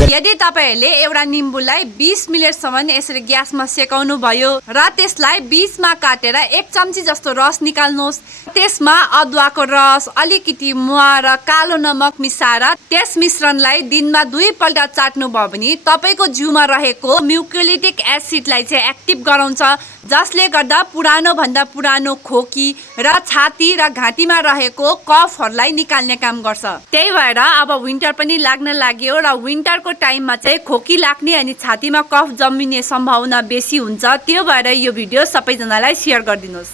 यदि तपाईहरुले एउटा निम्बुलाई 20 मिनेटसम्म यसरी ग्यासमा सेकाउनु भयो र त्यसलाई बीचमा काटेर 1 चम्ची जस्तो रस निकाल्नुहोस्। त्यसमा अदुवाको रस, अलिकति मुवा र कालो नमक मिसाएर त्यस मिश्रणलाई दिनमा 2 पल्ट चाट्नु भयो भने तपाईको जिउमा रहेको म्युकोलिटिक एसिडलाई चाहिँ एक्टिभ गराउँछ, जसले गर्दा पुरानो भन्दा पुरानो खोकी र छाती र घाँटीमा रहेको कफहरुलाई निकाल्ने काम गर्छ। त्यही भएर अब विन्टर पनि लाग्न लाग्यो र विन्टरको टाइममा चाहिँ खोकी लाग्ने अनि छातीमा कफ जम्मिने सम्भावना बेसी हुन्छ। त्यो भएर यो भिडियो सबैजनालाई शेयर गरिदिनुस्।